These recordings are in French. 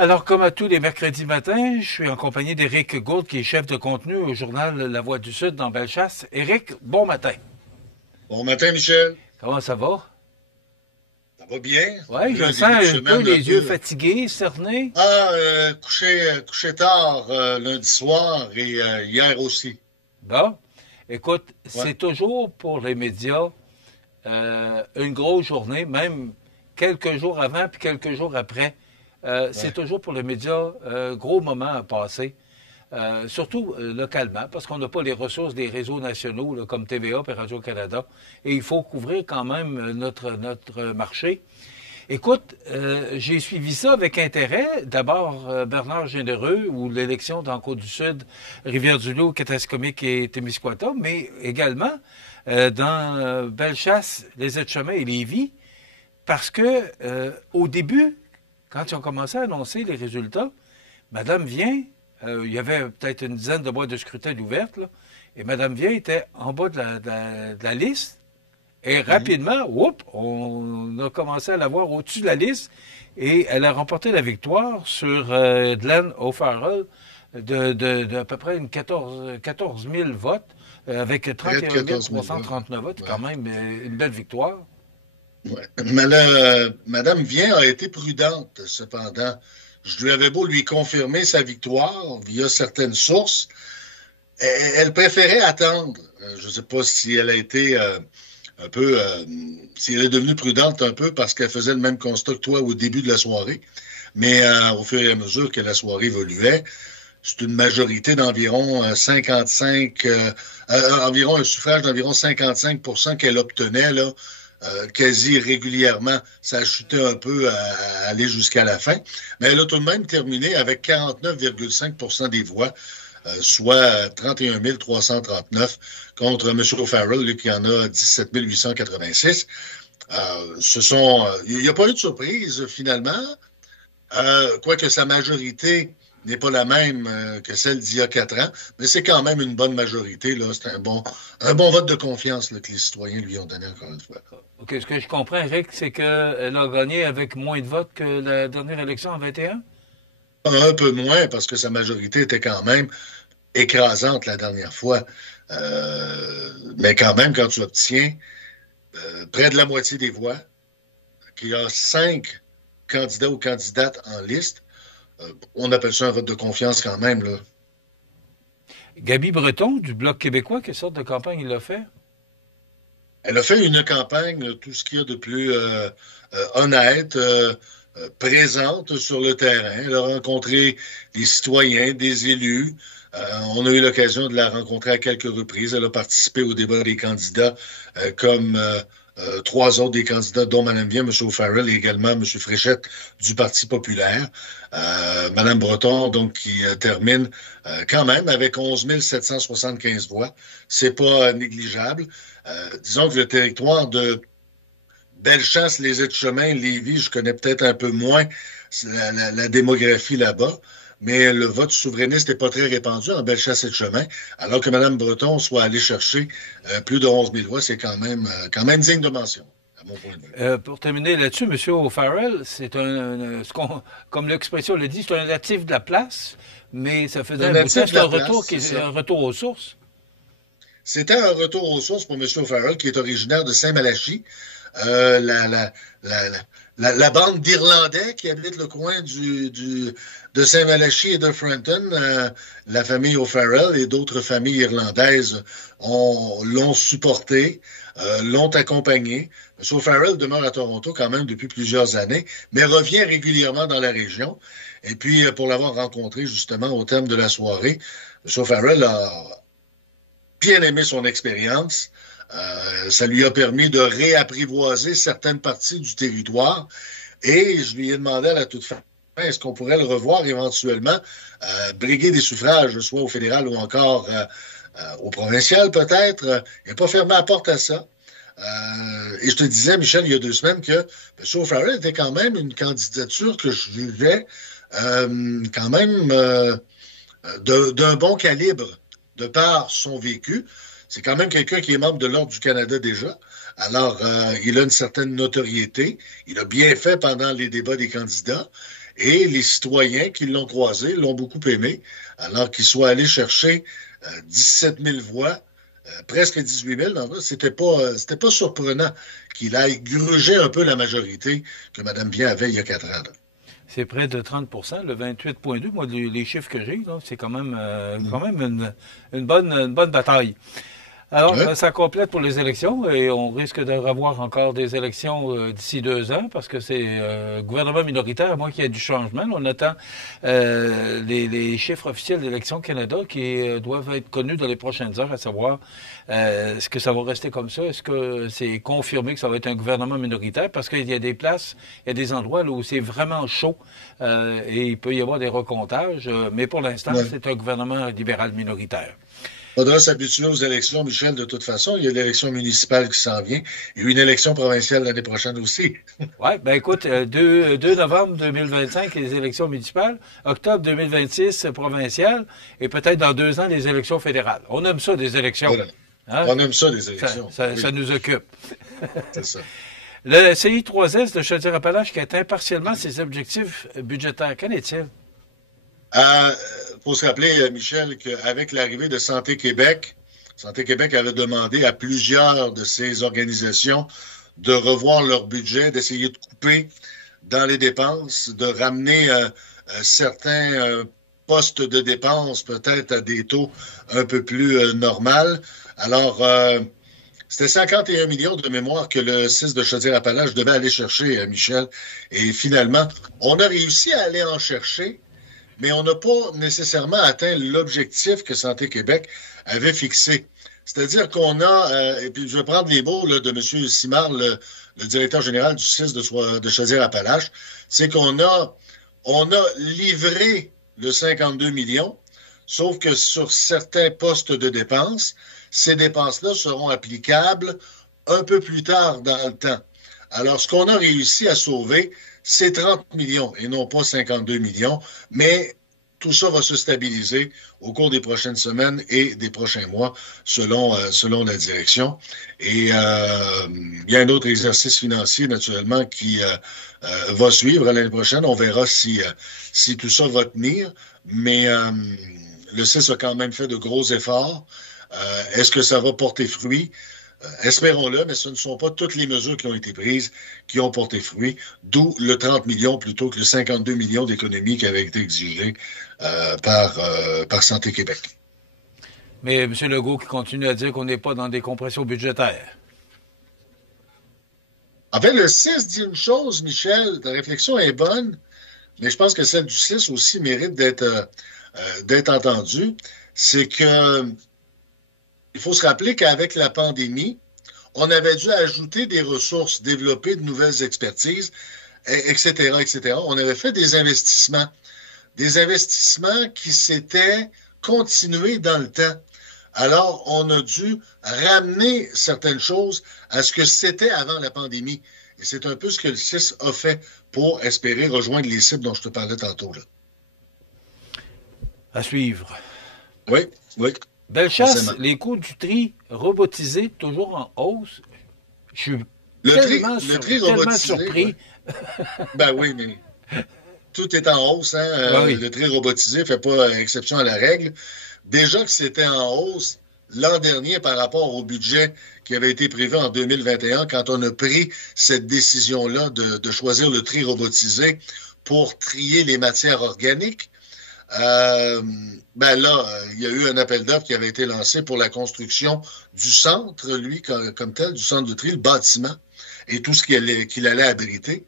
Alors, comme à tous les mercredis matins, je suis en compagnie d'Éric Gould, qui est chef de contenu au journal La Voix du Sud dans Bellechasse. Éric, bon matin. Bon matin, Michel. Comment ça va? Ça va bien? Oui, je Un sens début de un peu semaine un les yeux peu. fatigués, cernés. Couché tard lundi soir et hier aussi. Bon, écoute, Ouais, c'est toujours pour les médias une grosse journée, même quelques jours avant puis quelques jours après. C'est ouais. toujours pour les médias gros moment à passer. Surtout localement, parce qu'on n'a pas les ressources des réseaux nationaux là, comme TVA et Radio-Canada. Et il faut couvrir quand même notre marché. Écoute, j'ai suivi ça avec intérêt. D'abord, Bernard Généreux, ou l'élection dans Côte-du-Sud, Rivière-du-Loup, Katascomique et Témiscouata, mais également dans Bellechasse, les Aides-Chemins et Lévis, parce que au début, quand ils ont commencé à annoncer les résultats, Madame Vien, il y avait peut-être une dizaine de boîtes de scrutin ouvertes, là, et Madame Vien était en bas de la liste. Et Mhm. rapidement, whoop, on a commencé à la voir au-dessus de la liste et elle a remporté la victoire sur Glenn O'Farrell d'à peu près une 14 000 votes avec Près de 31 14 000 voix. 339 votes, quand Ouais, même une belle victoire. ouais. Madame Vien a été prudente, cependant. Je lui avais beau lui confirmer sa victoire via certaines sources. Elle préférait attendre. Je ne sais pas si elle a été un peu, si elle est devenue prudente un peu parce qu'elle faisait le même constat que toi au début de la soirée. Mais au fur et à mesure que la soirée évoluait, c'est une majorité d'environ 55, environ un suffrage d'environ 55 qu'elle obtenait là, quasi régulièrement. Ça a chuté un peu à aller jusqu'à la fin. Mais elle a tout de même terminé avec 49,5 des voix, soit 31 339 contre M. O'Farrell, lui, qui en a 17 886. Il n'y a pas eu de surprise, finalement. Quoique sa majorité n'est pas la même que celle d'il y a 4 ans, mais c'est quand même une bonne majorité. Là. C'est un bon vote de confiance là, que les citoyens lui ont donné encore une fois. OK, ce que je comprends, Eric, c'est qu'elle a gagné avec moins de votes que la dernière élection en 21. Un peu moins parce que sa majorité était quand même écrasante la dernière fois. Mais quand même, quand tu obtiens près de la moitié des voix, qu'il y a 5 candidats ou candidates en liste, on appelle ça un vote de confiance quand même. Là. Gaby Breton, du Bloc québécois, quelle sorte de campagne il a fait? Elle a fait une campagne, tout ce qu'il y a de plus honnête, présente sur le terrain. Elle a rencontré des citoyens, des élus. On a eu l'occasion de la rencontrer à quelques reprises. Elle a participé au débat des candidats comme trois autres des candidats, dont Mme Vien, M. O'Farrell et également M. Fréchette du Parti populaire. Mme Breton, donc, qui termine quand même avec 11 775 voix. C'est pas négligeable. Disons que le territoire de Bellechasse, les Aides-Chemins, Lévis, je connais peut-être un peu moins la démographie là-bas, mais le vote souverainiste n'est pas très répandu en Bellechasse-Aides-Chemins, alors que Mme Breton soit allée chercher plus de 11 000 voix, c'est quand même digne de mention, à mon point de vue. Pour terminer là-dessus, M. O'Farrell, c'est comme l'expression le dit, c'est un natif de la place, mais ça faisait Un un bout de temps, natif de c'est la place, c'est ça. un retour aux sources. C'était un retour aux sources pour M. O'Farrell, qui est originaire de Saint-Malachie. Euh, la, la, la, la bande d'Irlandais qui habitent le coin de Saint-Malachie et de Frenton, la famille O'Farrell et d'autres familles irlandaises l'ont supporté, l'ont accompagné. M. O'Farrell demeure à Toronto quand même depuis plusieurs années, mais revient régulièrement dans la région. Et puis, pour l'avoir rencontré justement au terme de la soirée, M. O'Farrell a bien aimé son expérience. Ça lui a permis de réapprivoiser certaines parties du territoire. Et je lui ai demandé à la toute fin, est-ce qu'on pourrait le revoir éventuellement, briguer des suffrages, soit au fédéral ou encore au provincial peut-être. Il n'a pas fermé la porte à ça. Et je te disais, Michel, il y a 2 semaines que M. O'Farrell était quand même une candidature que je vivais quand même d'un bon calibre de par son vécu. C'est quand même quelqu'un qui est membre de l'Ordre du Canada déjà. Alors, il a une certaine notoriété. Il a bien fait pendant les débats des candidats. Et les citoyens qui l'ont croisé l'ont beaucoup aimé, alors qu'il soit allé chercher 17 000 voix, presque 18 000, c'était pas surprenant qu'il aille gruger un peu la majorité que Mme Bien avait il y a 4 ans. Là. C'est près de 30 le 28,2. Moi, les chiffres que j'ai, c'est quand même une bonne bataille. Alors, Ouais. ça complète pour les élections et on risque de revoir encore des élections d'ici 2 ans parce que c'est gouvernement minoritaire, à moins qu'il y ait du changement. On attend les chiffres officiels d'Élections Canada qui doivent être connus dans les prochaines heures, à savoir est-ce que ça va rester comme ça? Est-ce que c'est confirmé que ça va être un gouvernement minoritaire? Parce qu'il y a des places, il y a des endroits là, où c'est vraiment chaud et il peut y avoir des recomptages, mais pour l'instant, Ouais. c'est un gouvernement libéral minoritaire. Il faudra s'habituer aux élections, Michel, de toute façon. Il y a l'élection municipale qui s'en vient et une élection provinciale l'année prochaine aussi. Oui, ben écoute, 2 novembre 2025, les élections municipales, octobre 2026, provinciales, et peut-être dans 2 ans, les élections fédérales. On aime ça, des élections. Voilà. Hein? On aime ça, les élections. Oui, Ça nous occupe. c'est ça. Le CI3S de Chaudière-Appalaches qui atteint partiellement ses objectifs budgétaires. Qu'en est-il? Faut se rappeler, Michel, qu'avec l'arrivée de Santé Québec avait demandé à plusieurs de ces organisations de revoir leur budget, d'essayer de couper dans les dépenses, de ramener certains postes de dépenses peut-être à des taux un peu plus normaux. Alors, c'était 51 millions de mémoire que le 6 de Chaudière-Appalaches devait aller chercher, Michel. Et finalement, on a réussi à aller en chercher, mais on n'a pas nécessairement atteint l'objectif que Santé Québec avait fixé. C'est-à-dire qu'on a, et puis je vais prendre les mots là, de M. Simard, le directeur général du CIS de Chaudière-Appalaches, c'est qu'on on a livré le 52 millions, sauf que sur certains postes de dépenses, ces dépenses-là seront applicables un peu plus tard dans le temps. Alors, ce qu'on a réussi à sauver, c'est 30 millions et non pas 52 millions, mais tout ça va se stabiliser au cours des prochaines semaines et des prochains mois selon la direction. Et il y a un autre exercice financier, naturellement, qui va suivre l'année prochaine. On verra si tout ça va tenir, mais le CIS a quand même fait de gros efforts. Est-ce que ça va porter fruit? Espérons-le, mais ce ne sont pas toutes les mesures qui ont été prises qui ont porté fruit, d'où le 30 millions plutôt que le 52 millions d'économies qui avaient été exigées par Santé Québec. Mais M. Legault qui continue à dire qu'on n'est pas dans des compressions budgétaires. En fait, le 6 dit une chose, Michel, ta réflexion est bonne, mais je pense que celle du 6 aussi mérite d'être entendue. C'est que il faut se rappeler qu'avec la pandémie, on avait dû ajouter des ressources, développer de nouvelles expertises, etc., etc. On avait fait des investissements qui s'étaient continués dans le temps. Alors, on a dû ramener certaines choses à ce que c'était avant la pandémie. Et c'est un peu ce que le CIS a fait pour espérer rejoindre les cibles dont je te parlais tantôt. Là. À suivre. Oui, oui. Bellechasse, les coûts du tri robotisé toujours en hausse. Je suis tellement surpris. Ben oui, mais tout est en hausse. Hein? Ben oui. Le tri robotisé ne fait pas exception à la règle. Déjà que c'était en hausse l'an dernier par rapport au budget qui avait été prévu en 2021, quand on a pris cette décision-là de choisir le tri robotisé pour trier les matières organiques. Ben là, il y a eu un appel d'offres qui avait été lancé pour la construction du centre, lui, comme tel, du centre de tri, le bâtiment et tout ce qu'il allait abriter.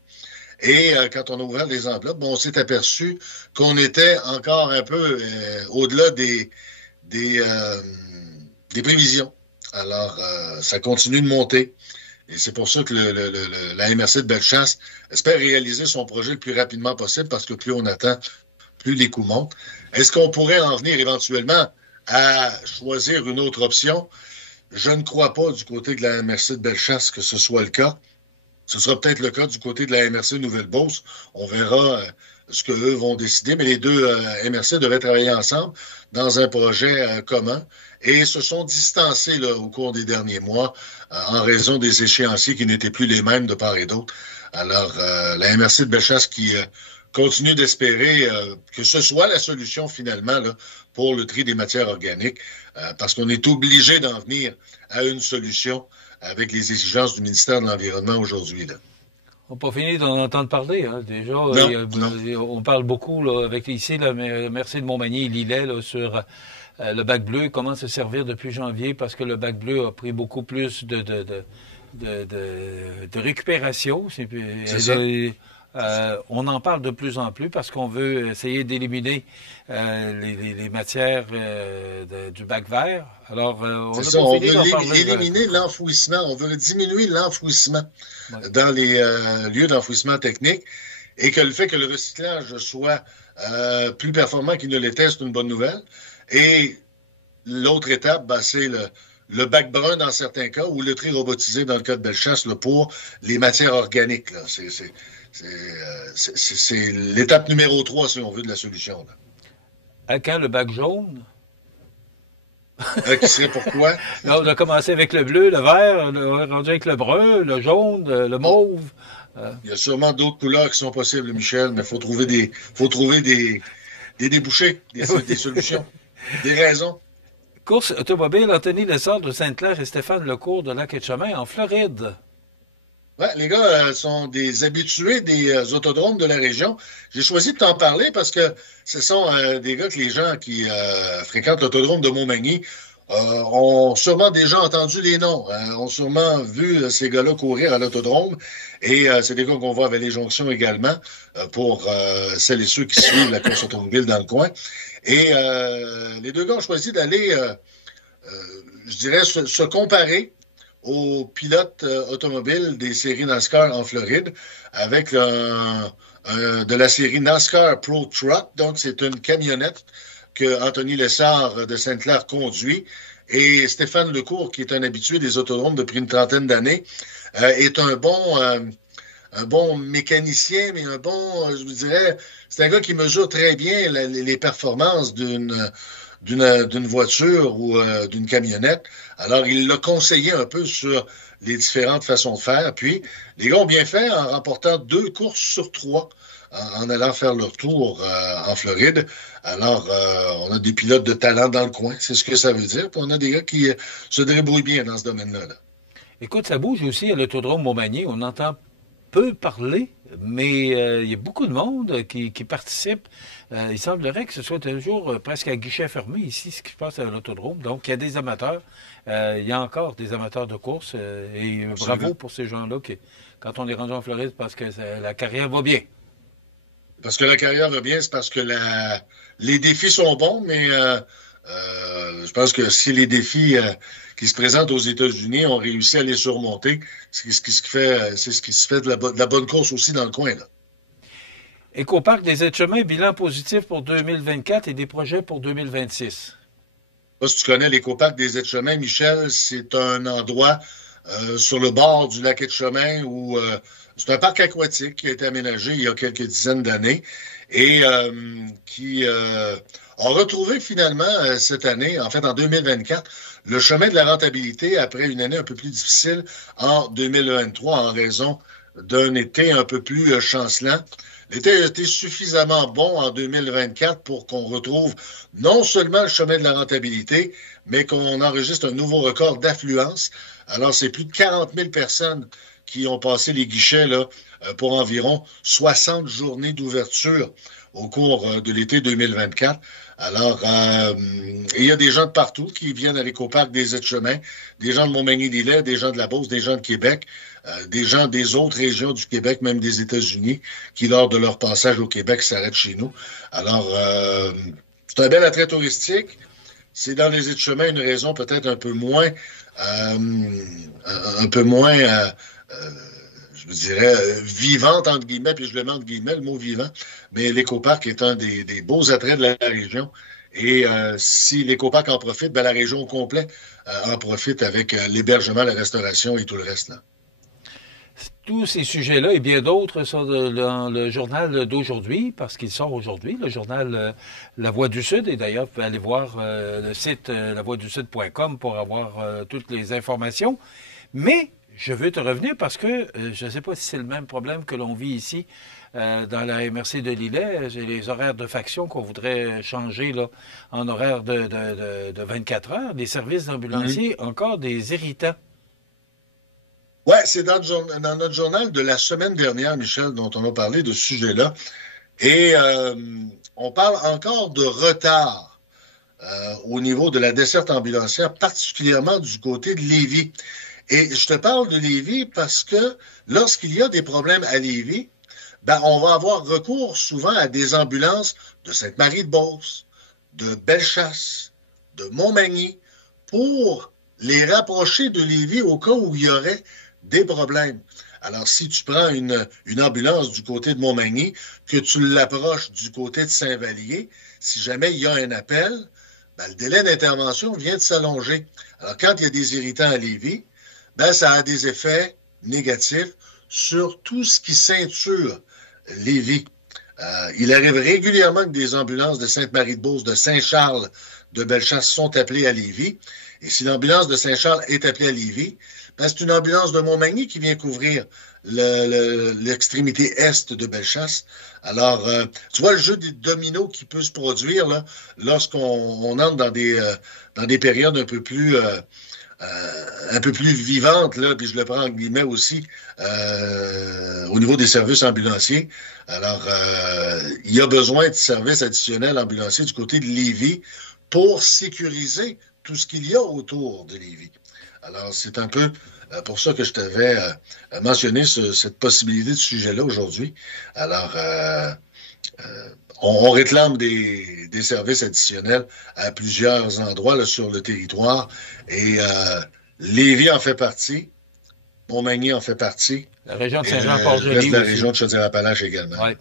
Et quand on a ouvert les enveloppes, bon, on s'est aperçu qu'on était encore un peu au-delà des prévisions. Alors, ça continue de monter. Et c'est pour ça que la MRC de Bellechasse espère réaliser son projet le plus rapidement possible parce que plus on attend, plus les coûts montent. Est-ce qu'on pourrait en venir éventuellement à choisir une autre option? Je ne crois pas du côté de la MRC de Bellechasse que ce soit le cas. Ce sera peut-être le cas du côté de la MRC Nouvelle-Beauce. On verra ce qu'eux vont décider, mais les deux MRC devaient travailler ensemble dans un projet commun et se sont distancés là, au cours des derniers mois en raison des échéanciers qui n'étaient plus les mêmes de part et d'autre. Alors, la MRC de Bellechasse qui continue d'espérer que ce soit la solution finalement là, pour le tri des matières organiques, parce qu'on est obligé d'en venir à une solution avec les exigences du ministère de l'Environnement aujourd'hui. On n'a pas fini d'en entendre parler. Hein. Déjà, on parle beaucoup là, avec ici la MRC de Montmagny et Lillet là, sur le bac bleu. Comment se servir depuis janvier parce que le bac bleu a pris beaucoup plus de récupération. C'est ça. On en parle de plus en plus parce qu'on veut essayer d'éliminer les matières du bac vert. Alors, on veut éliminer l'enfouissement, on veut diminuer l'enfouissement dans les lieux d'enfouissement technique et que le fait que le recyclage soit plus performant qu'il ne l'était, c'est une bonne nouvelle. Et l'autre étape, c'est le bac brun dans certains cas ou le tri robotisé dans le cas de Bellechasse là, pour les matières organiques. Là. C'est l'étape numéro 3, si on veut, de la solution. Là. À quand le bac jaune? Qui serait pourquoi? Là, on a commencé avec le bleu, le vert, on a rendu avec le brun, le jaune, le mauve. Il y a sûrement d'autres couleurs qui sont possibles, Michel, mais il faut trouver des débouchés, des solutions, des raisons. Course automobile, Anthony Lessard de Sainte-Claire et Stéphane Lecourt de Lac-Etchemin en Floride. Ouais, les gars sont des habitués des autodromes de la région. J'ai choisi de t'en parler parce que ce sont des gars que les gens qui fréquentent l'autodrome de Montmagny ont sûrement déjà entendu les noms, ont sûrement vu ces gars-là courir à l'autodrome. Et c'est des gars qu'on voit à Vallée-Jonction également pour celles et ceux qui suivent la course automobile dans le coin. Et les deux gars ont choisi d'aller, je dirais, se comparer aux pilotes automobiles des séries NASCAR en Floride avec de la série NASCAR Pro Truck. Donc, c'est une camionnette que Anthony Lessard de Sainte-Claire conduit. Et Stéphane Lecourt, qui est un habitué des autodromes depuis une trentaine d'années, est un bon mécanicien, mais je vous dirais, c'est un gars qui mesure très bien les performances d'une voiture ou d'une camionnette. Alors, il l'a conseillé un peu sur les différentes façons de faire. Puis, les gars ont bien fait en remportant 2 courses sur 3 en allant faire leur tour en Floride. Alors, on a des pilotes de talent dans le coin, c'est ce que ça veut dire. Puis, on a des gars qui se débrouillent bien dans ce domaine-là. Là. Écoute, ça bouge aussi à l'autodrome Montmagny. On entend peu parler, mais il y a beaucoup de monde qui participe. Il semblerait que ce soit toujours presque à guichet fermé ici, ce qui se passe à l'autodrome. Donc, il y a des amateurs. Il y a encore des amateurs de course. Et bravo pour ces gens-là qui, quand on est rendu en Floride, parce que la carrière va bien. Parce que la carrière va bien, c'est parce que les défis sont bons, mais je pense que si les défis qui se présentent aux États-Unis ont réussi à les surmonter, c'est ce qui se fait de la bonne course aussi dans le coin. Là. Écoparc des Etchemins, bilan positif pour 2024 et des projets pour 2026. Si tu connais l'Écoparc des Etchemins, Michel, c'est un endroit sur le bord du lac Etchemin où c'est un parc aquatique qui a été aménagé il y a quelques dizaines d'années et qui a retrouvé finalement cette année, en fait en 2024, le chemin de la rentabilité après une année un peu plus difficile en 2023 en raison d'un été un peu plus chancelant. L'été a été suffisamment bon en 2024 pour qu'on retrouve non seulement le chemin de la rentabilité, mais qu'on enregistre un nouveau record d'affluence. Alors, c'est plus de 40 000 personnes qui ont passé les guichets là, pour environ 60 journées d'ouverture au cours de l'été 2024. Alors, il y a des gens de partout qui viennent à l'Écoparc des Etchemins, des gens de Montmagny-Lillet, des gens de la Beauce, des gens de Québec, des gens des autres régions du Québec, même des États-Unis, qui, lors de leur passage au Québec, s'arrêtent chez nous. Alors, c'est un bel attrait touristique. C'est dans les Etchemins une raison peut-être un peu moins, je vous dirais, vivante, entre guillemets, puis je le mets entre guillemets, le mot vivant, mais l'Écoparc est un des beaux attraits de la région. Et si l'Écoparc en profite, la région au complet en profite avec l'hébergement, la restauration et tout le reste. Là. Tous ces sujets-là et bien d'autres sont dans le journal d'aujourd'hui, parce qu'il sort aujourd'hui, le journal La Voix du Sud. Et d'ailleurs, vous pouvez aller voir le site lavoixdusud.com pour avoir toutes les informations. Mais je veux te revenir parce que je ne sais pas si c'est le même problème que l'on vit ici dans la MRC de Lillet. J'ai les horaires de faction qu'on voudrait changer là, en horaire de 24 heures. Les services d'ambulanciers, encore des irritants. Oui, c'est dans notre journal de la semaine dernière, Michel, dont on a parlé de ce sujet-là. Et on parle encore de retard au niveau de la desserte ambulancière, particulièrement du côté de Lévis. Et je te parle de Lévis parce que lorsqu'il y a des problèmes à Lévis, ben, on va avoir recours souvent à des ambulances de Sainte-Marie-de-Beauce, de Bellechasse, de Montmagny, pour les rapprocher de Lévis au cas où il y aurait des problèmes. Alors, si tu prends une ambulance du côté de Montmagny, que tu l'approches du côté de Saint-Vallier, si jamais il y a un appel, ben, le délai d'intervention vient de s'allonger. Alors, quand il y a des irritants à Lévis, ben, ça a des effets négatifs sur tout ce qui ceinture Lévis. Il arrive régulièrement que des ambulances de Sainte-Marie-de-Beauce, de Saint-Charles, de Bellechasse sont appelées à Lévis. Et si l'ambulance de Saint-Charles est appelée à Lévis, ben, c'est une ambulance de Montmagny qui vient couvrir l'extrémité est de Bellechasse. Alors, tu vois le jeu des dominos qui peut se produire là, lorsqu'on entre dans des périodes un peu plus vivantes, là, puis je le prends en guillemets aussi, au niveau des services ambulanciers. Alors, il y a besoin de services additionnels ambulanciers du côté de Lévis pour sécuriser tout ce qu'il y a autour de Lévis. Alors, c'est un peu pour ça que je t'avais mentionné cette possibilité de sujet-là aujourd'hui. Alors, on réclame des services additionnels à plusieurs endroits là, sur le territoire. Et Lévis en fait partie. Montmagny en fait partie. La région de Saint-Jean-Port-Joli aussi. La région de Chaudière-Appalaches également. Oui.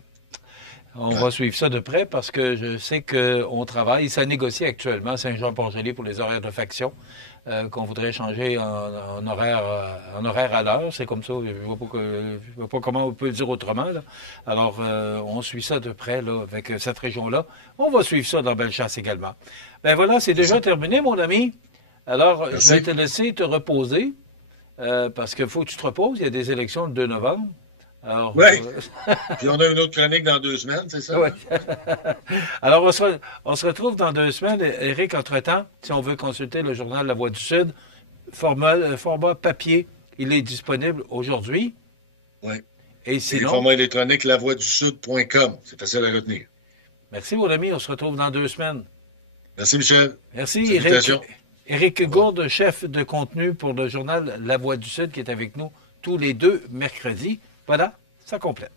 On va suivre ça de près parce que je sais qu'on travaille, ça négocie actuellement Saint-Jean-Port-Joli pour les horaires de faction qu'on voudrait changer en horaire à l'heure. C'est comme ça, je ne vois pas comment on peut le dire autrement. Là. Alors, on suit ça de près là, avec cette région-là. On va suivre ça dans Bellechasse également. Ben voilà, c'est déjà terminé, mon ami. Alors, je vais te laisser te reposer parce qu'il faut que tu te reposes. Il y a des élections le 2 novembre. Alors, oui. Puis on a une autre chronique dans 2 semaines, c'est ça? Oui. Alors, on se retrouve dans 2 semaines. Éric, entre-temps, si on veut consulter le journal La Voix du Sud, format papier, il est disponible aujourd'hui. Oui. Et sinon... le format électronique lavoixdusud.com. C'est facile à retenir. Merci, mon ami. On se retrouve dans 2 semaines. Merci, Michel. Merci, Éric Gourde, chef de contenu pour le journal La Voix du Sud, qui est avec nous tous les 2 mercredis. Voilà, ça complète.